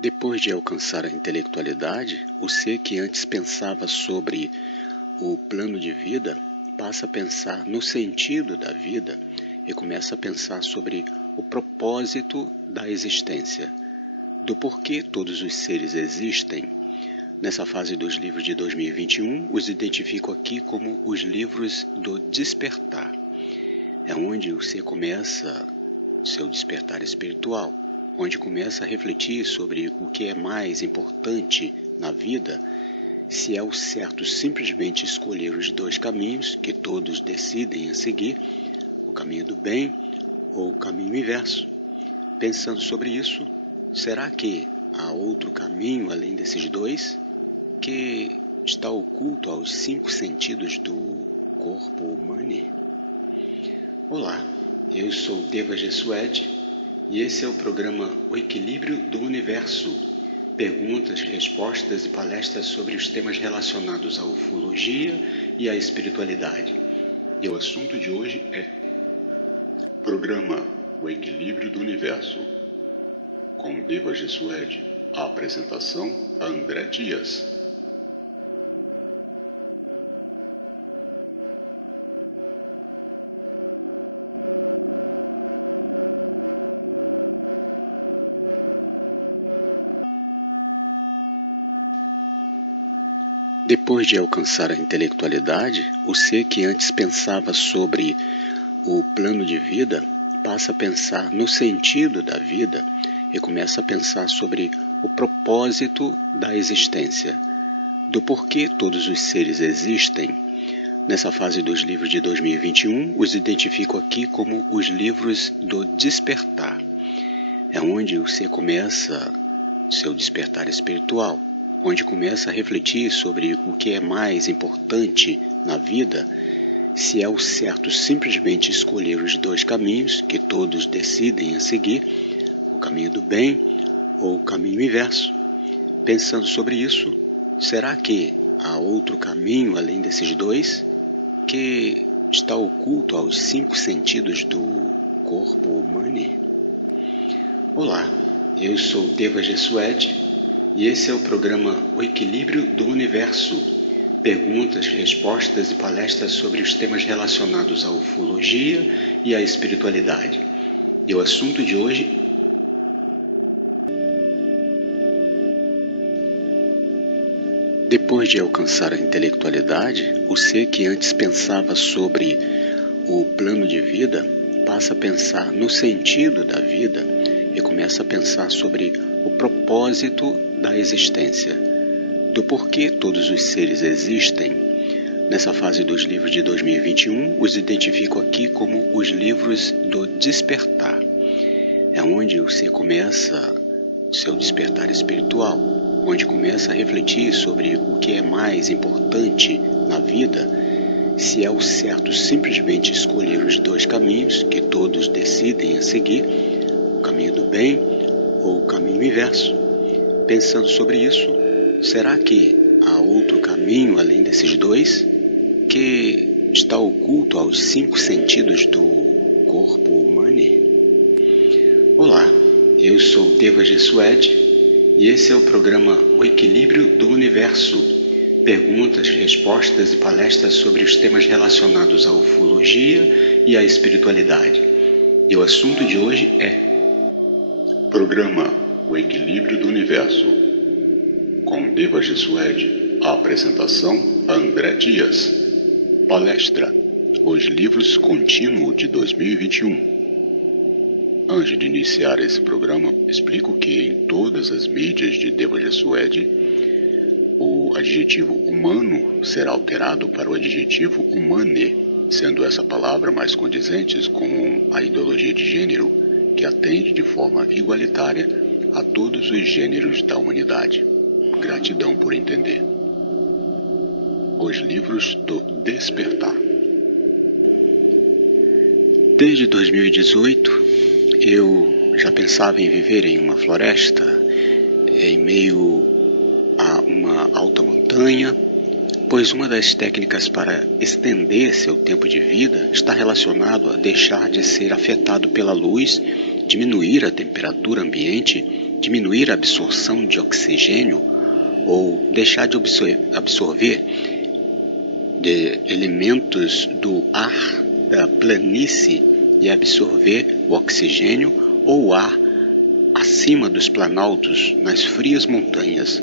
Depois de alcançar a intelectualidade, o ser que antes pensava sobre o plano de vida passa a pensar no sentido da vida e começa a pensar sobre o propósito da existência, do porquê todos os seres existem. Nessa fase dos livros de 2021, os identifico aqui como os livros do despertar. É onde o ser começa seu despertar espiritual, onde começa a refletir sobre o que é mais importante na vida, se é o certo simplesmente escolher os dois caminhos que todos decidem a seguir, o caminho do bem ou o caminho inverso. Pensando sobre isso, será que há outro caminho além desses dois, que está oculto aos 5 sentidos do corpo humano? Olá, eu sou Deva Gessued e esse é o programa O Equilíbrio do Universo. Perguntas, respostas e palestras sobre os temas relacionados à ufologia e à espiritualidade. E o assunto de hoje é Programa O Equilíbrio do Universo, com Deva Gessued. A apresentação, André Dias. Depois de alcançar a intelectualidade, o ser que antes pensava sobre o plano de vida passa a pensar no sentido da vida e começa a pensar sobre o propósito da existência, do porquê todos os seres existem. Nessa fase dos livros de 2021, os identifico aqui como os livros do despertar. É onde o ser começa seu despertar espiritual, onde começa a refletir sobre o que é mais importante na vida, se é o certo simplesmente escolher os dois caminhos que todos decidem a seguir, o caminho do bem ou o caminho inverso. Pensando sobre isso, será que há outro caminho além desses dois, que está oculto aos 5 sentidos do corpo humano? Olá, eu sou Deva Gessued e esse é o programa O Equilíbrio do Universo. Perguntas, respostas e palestras sobre os temas relacionados à ufologia e à espiritualidade. E o assunto de hoje Depois de alcançar a intelectualidade, o ser que antes pensava sobre o plano de vida passa a pensar no sentido da vida e começa a pensar sobre o propósito da existência, do porquê todos os seres existem. Nessa fase dos livros de 2021, os identifico aqui como os livros do despertar. É onde o ser começa seu despertar espiritual, onde começa a refletir sobre o que é mais importante na vida, se é o certo simplesmente escolher os dois caminhos que todos decidem a seguir, o caminho do bem ou o caminho inverso. Pensando sobre isso, será que há outro caminho além desses dois, que está oculto aos 5 sentidos do corpo humano? Olá, eu sou Deva Gessued e esse é o programa O Equilíbrio do Universo. Perguntas, respostas e palestras sobre os temas relacionados à ufologia e à espiritualidade. E o assunto de hoje é Programa O Equilíbrio do Universo, com Deva Gessued. A apresentação, André Dias. Palestra, Os Livros Contínuo de 2021. Antes de iniciar esse programa, explico que em todas as mídias de Deva Gessued, o adjetivo humano será alterado para o adjetivo humane, sendo essa palavra mais condizente com a ideologia de gênero, que atende de forma igualitária a todos os gêneros da humanidade. Gratidão por entender. Os livros do despertar. Desde 2018, eu já pensava em viver em uma floresta, em meio a uma alta montanha, pois uma das técnicas para estender seu tempo de vida está relacionado a deixar de ser afetado pela luz, diminuir a temperatura ambiente diminuir a absorção de oxigênio ou deixar de absorver de elementos do ar da planície e absorver o oxigênio ou o ar acima dos planaltos, nas frias montanhas.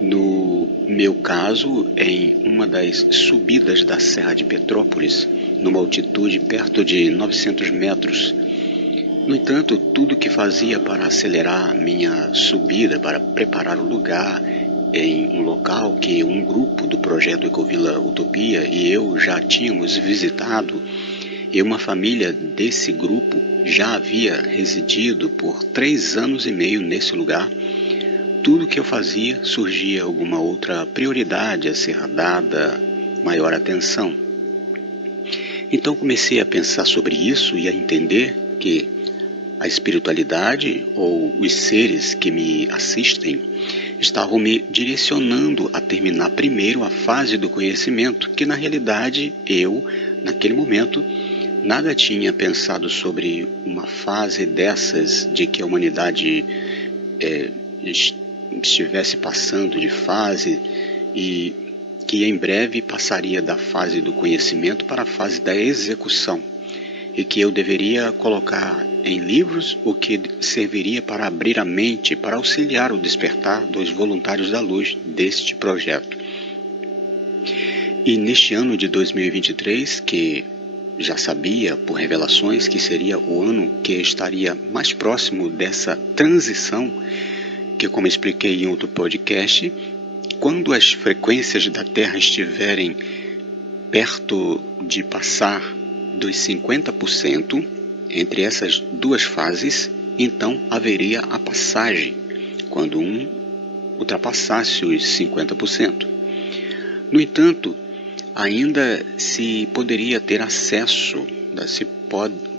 No meu caso, em uma das subidas da Serra de Petrópolis, numa altitude perto de 900 metros. No entanto, tudo que fazia para acelerar minha subida, para preparar o lugar em um local que um grupo do projeto Ecovila Utopia e eu já tínhamos visitado, e uma família desse grupo já havia residido por 3 anos e meio nesse lugar, tudo que eu fazia surgia alguma outra prioridade a ser dada maior atenção. Então comecei a pensar sobre isso e a entender que a espiritualidade ou os seres que me assistem estavam me direcionando a terminar primeiro a fase do conhecimento, que na realidade eu, naquele momento, nada tinha pensado sobre uma fase dessas de que a humanidade estivesse passando de fase e que em breve passaria da fase do conhecimento para a fase da execução e que eu deveria colocar em livros o que serviria para abrir a mente, para auxiliar o despertar dos voluntários da luz deste projeto. E neste ano de 2023, que já sabia por revelações que seria o ano que estaria mais próximo dessa transição, que como expliquei em outro podcast, quando as frequências da Terra estiverem perto de passar dos 50%, entre essas duas fases, então haveria a passagem, quando um ultrapassasse os 50%. No entanto, ainda se poderia ter acesso,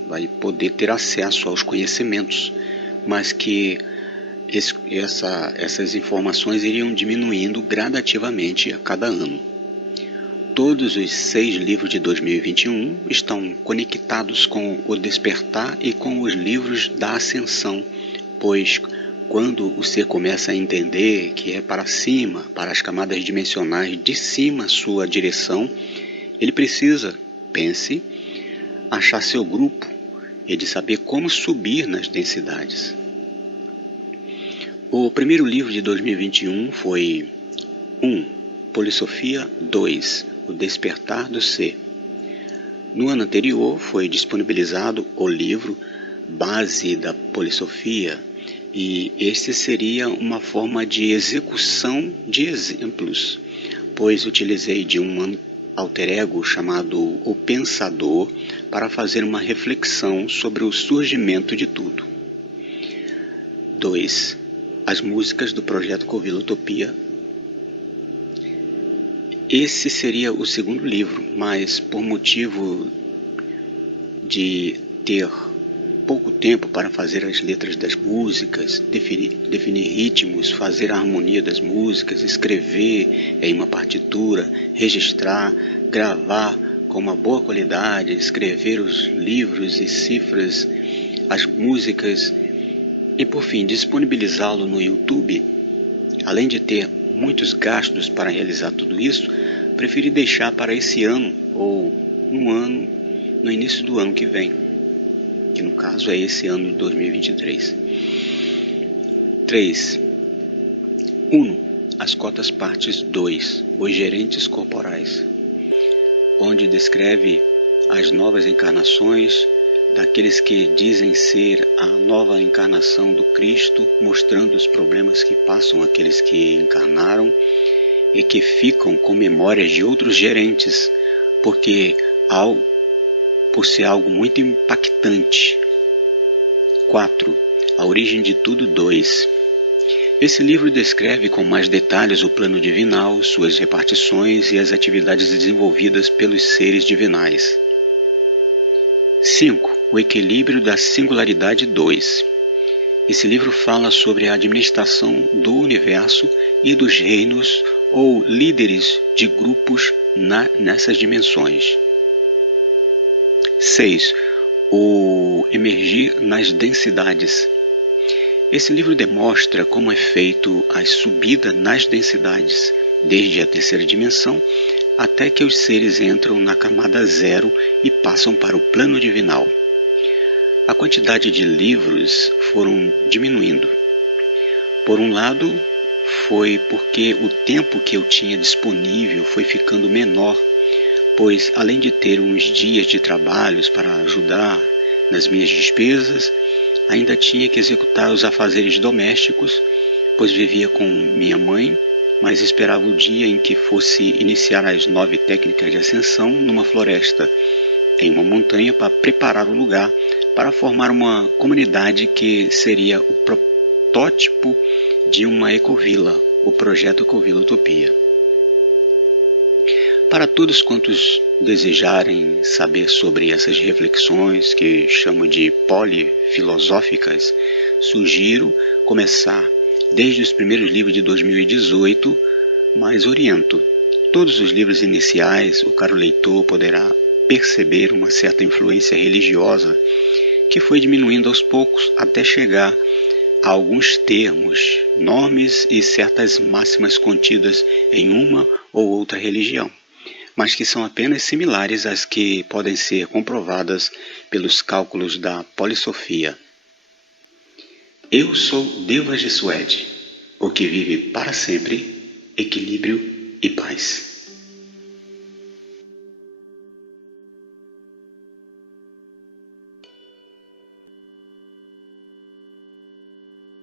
vai poder ter acesso aos conhecimentos, mas que essas informações iriam diminuindo gradativamente a cada ano. Todos os 6 livros de 2021 estão conectados com o despertar e com os livros da ascensão, pois quando o ser começa a entender que é para cima, para as camadas dimensionais de cima sua direção, ele precisa, pense, achar seu grupo e de saber como subir nas densidades. O primeiro livro de 2021 foi 1. Polissofia 2. O Despertar do Ser. No ano anterior foi disponibilizado o livro Base da Polissofia, e este seria uma forma de execução de exemplos, pois utilizei de um alter ego chamado O Pensador para fazer uma reflexão sobre o surgimento de tudo. 2. As músicas do projeto Ecovila Utopia. Esse seria o segundo livro, mas por motivo de ter pouco tempo para fazer as letras das músicas, definir ritmos, fazer a harmonia das músicas, escrever em uma partitura, registrar, gravar com uma boa qualidade, escrever os livros e cifras, as músicas e por fim disponibilizá-lo no YouTube, além de ter muitos gastos para realizar tudo isso, preferi deixar para esse ano ou no início do ano que vem, que no caso é esse ano de 2023. 3. 1. As cotas partes 2. Os gerentes corporais, onde descreve as novas encarnações daqueles que dizem ser a nova encarnação do Cristo, mostrando os problemas que passam aqueles que encarnaram e que ficam com memórias de outros gerentes, por ser algo muito impactante. 4. A origem de tudo 2. Esse livro descreve com mais detalhes o plano divinal, suas repartições e as atividades desenvolvidas pelos seres divinais. 5. O equilíbrio da singularidade 2. Esse livro fala sobre a administração do universo e dos reinos ou líderes de grupos nessas dimensões. 6. O emergir nas densidades. Esse livro demonstra como é feito a subida nas densidades, desde a terceira dimensão até que os seres entram na camada zero e passam para o plano divinal. A quantidade de livros foram diminuindo. Por um lado, foi porque o tempo que eu tinha disponível foi ficando menor, pois além de ter uns dias de trabalhos para ajudar nas minhas despesas, ainda tinha que executar os afazeres domésticos, pois vivia com minha mãe, mas esperava o dia em que fosse iniciar as 9 técnicas de ascensão numa floresta, em uma montanha, para preparar o lugar para formar uma comunidade que seria o protótipo de uma ecovila, o projeto Ecovila Utopia. Para todos quantos desejarem saber sobre essas reflexões, que chamo de polifilosóficas, sugiro começar desde os primeiros livros de 2018, mas oriento. Todos os livros iniciais, o caro leitor poderá perceber uma certa influência religiosa que foi diminuindo aos poucos até chegar a alguns termos, nomes e certas máximas contidas em uma ou outra religião, mas que são apenas similares às que podem ser comprovadas pelos cálculos da polissofia. Eu sou Deva Jesuede, o que vive para sempre, equilíbrio e paz.